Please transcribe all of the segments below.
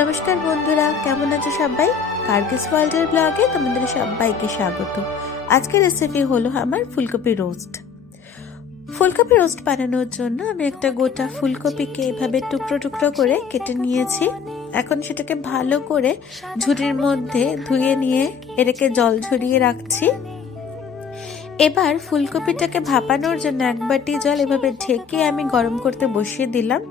নমস্কার বন্ধুরা, কেমন আছে সবাই? কার্গিস ওয়ার্ল্ডের ব্লগে তোমাদের সবাইকে স্বাগত। আজকের রেসিপি হলো আমার ফুলকপি রোস্ট। ফুলকপি রোস্ট বানানোর জন্য আমি একটা গোটা ফুলকপিকে এভাবে টুকরো টুকরো করে কেটে নিয়েছি। এখন সেটাকে ভালো করে ঝুড়ির মধ্যে ধুয়ে নিয়ে এটাকে জল ঝরিয়ে রাখছি। এবার ফুলকপিটাকে ভাপানোর জন্য এক বাটি জল এভাবে ঢেকে আমি গরম করতে বসিয়ে দিলাম।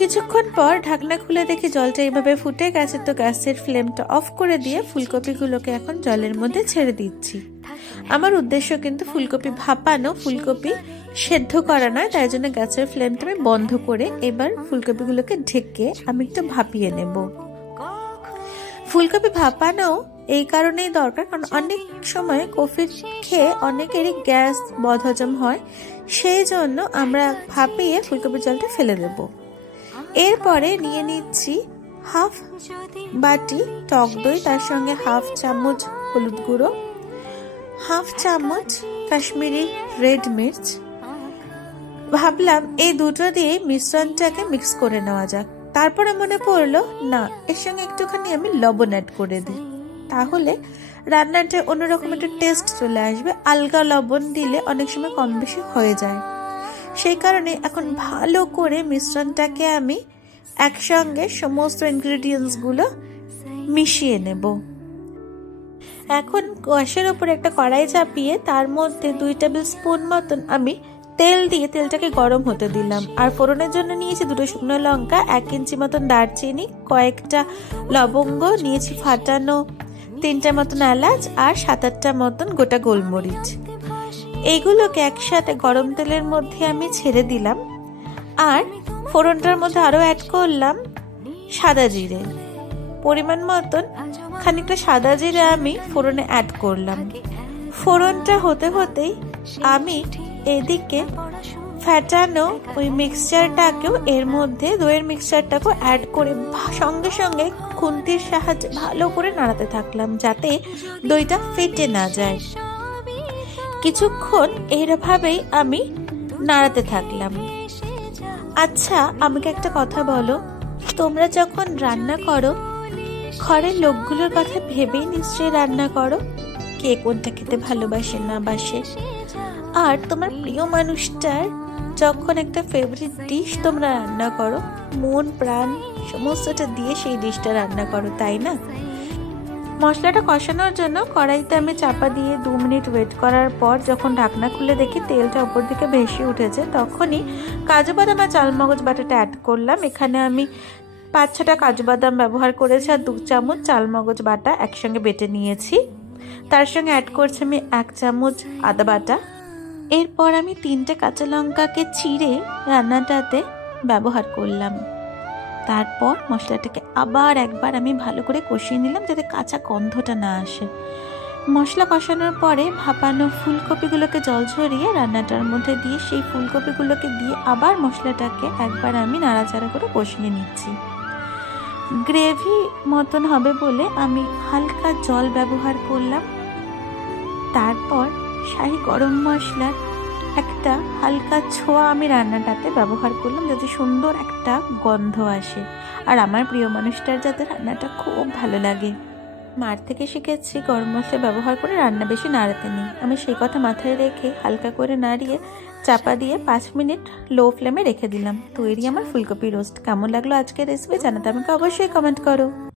কিছুক্ষণ পর ঢাকনা খুলে দেখি জলটা এইভাবে ফুটে গেছে, তো গ্যাসের ফ্লেমটা অফ করে দিয়ে ফুলকপিগুলোকে এখন জলের মধ্যে ছেড়ে দিচ্ছি। আমার উদ্দেশ্য কিন্তু ফুলকপি ভাপানো, ফুলকপি সেদ্ধ করা নয়, তাই জন্য গ্যাসের ফ্লেমটা আমি বন্ধ করে এবার ফুলকপিগুলোকে ঢেকে আমি একটু ভাপিয়ে নেব। ফুলকপি ভাপানো এই কারণেই দরকার, কারণ অনেক সময় কফি খেয়ে অনেকেরই গ্যাস বদহজম হয়, সেই জন্য আমরা ভাপিয়ে ফুলকপির জলটা ফেলে দেব। এরপরে নিয়ে নিচ্ছি হাফ বাটি টক দই, তার সঙ্গে হাফ চামচ হলুদ গুঁড়ো, হাফ চামচ কাশ্মীরি রেড মির্চ। ভাবলাম এই দুটো দিয়ে মিশ্রণটাকে মিক্স করে নেওয়া যাক। তারপরে মনে পড়লো না, এর সঙ্গে একটুখানি আমি লবণ অ্যাড করে দিই, তাহলে রান্নাটা অন্যরকম একটা টেস্ট চলে আসবে। আলগা লবণ দিলে অনেক সময় কম বেশি হয়ে যায়, সেই কারণে এখন ভালো করে মিশ্রণটাকে আমি একসঙ্গে সমস্ত ইনগ্রেডিয়েন্টসগুলো মিশিয়ে নেব। এখন গ্যাসের উপর একটা কড়াই চাপিয়ে তার মধ্যে 2 টেবিল স্পুন মতন আমি তেল দিয়ে তেলটাকে গরম হতে দিলাম। আর ফোড়নের জন্য নিয়েছি 2টো শুকনো লঙ্কা, 1 ইঞ্চি মতন দারচিনি, কয়েকটা লবঙ্গ নিয়েছি ফাটানো, 3টে মতন এলাচ আর 7-8টা মতন গোটা গোলমরিচ। এইগুলোকে একসাথে গরম তেলের মধ্যে আমি ছেড়ে দিলাম। আর ফোড়নটার মধ্যে আরও অ্যাড করলাম সাদা জিরে, পরিমাণ মতন খানিকটা সাদা জিরে আমি ফোড়নে অ্যাড করলাম। ফোড়নটা হতে হতেই আমি এদিকে ফ্যাটানো ওই মিক্সচারটাকেও এর মধ্যে দইয়ের মিক্সচারটাকেও অ্যাড করে সঙ্গে সঙ্গে খুন্তির সাহায্যে ভালো করে নাড়াতে থাকলাম, যাতে দইটা ফেটে না যায়। কিছুক্ষণ এইভাবেই আমি নাড়াতে থাকলাম। আচ্ছা, আমাকে একটা কথা বলো, তোমরা যখন রান্না করো ঘরের লোকগুলোর কথা ভেবেই নিশ্চয়ই রান্না করো, কে কোনটা খেতে ভালোবাসে না বাসে। আর তোমার প্রিয় মানুষটার যখন একটা ফেভারিট ডিশ তোমরা রান্না করো, মন প্রাণ সমস্তটা দিয়ে সেই ডিশটা রান্না করো, তাই না? মশলাটা কষানোর জন্য কড়াইতে আমি চাপা দিয়ে 2 মিনিট ওয়েট করার পর যখন ঢাকনা খুলে দেখি তেলটা উপর দিকে ভেসে উঠেছে, তখনই কাজু বাদাম আর চালমগজ বাটাটা অ্যাড করলাম। এখানে আমি 5-6টা কাজু বাদাম ব্যবহার করেছি আর 2 চামচ চালমগজ বাটা একসঙ্গে বেটে নিয়েছি। তার সঙ্গে অ্যাড করছি আমি 1 চামচ আদা বাটা। এরপর আমি 3টে কাঁচা লঙ্কাকে চিড়ে রান্নাটাতে ব্যবহার করলাম। তারপর মশলাটাকে আবার একবার আমি ভালো করে কষিয়ে নিলাম, যাতে কাঁচা গন্ধটা না আসে। মশলা কষানোর পরে ভাপানো ফুলকপিগুলোকে জল ঝরিয়ে রান্নাটার মধ্যে দিয়ে সেই ফুলকপিগুলোকে দিয়ে আবার মশলাটাকে একবার আমি নাড়াচাড়া করে কষিয়ে নিচ্ছি। গ্রেভি মতন হবে বলে আমি হালকা জল ব্যবহার করলাম। তারপর শাহি গরম মশলার একটা হালকা ছোঁয়া আমি রান্নাটাতে ব্যবহার করলাম, যাতে সুন্দর একটা গন্ধ আসে আর আমার প্রিয় মানুষটার যাতে রান্নাটা খুব ভালো লাগে। মার থেকে শিখেছি গরম মশলা ব্যবহার করে রান্না বেশি নাড়াতে নেই। আমি সেই কথা মাথায় রেখে হালকা করে নাড়িয়ে চাপা দিয়ে 5 মিনিট লো ফ্লেমে রেখে দিলাম। তৈরি আমার ফুলকপি রোস্ট। কেমন লাগলো আজকের রেসিপি জানাতে আমাকে অবশ্যই কমেন্ট করো।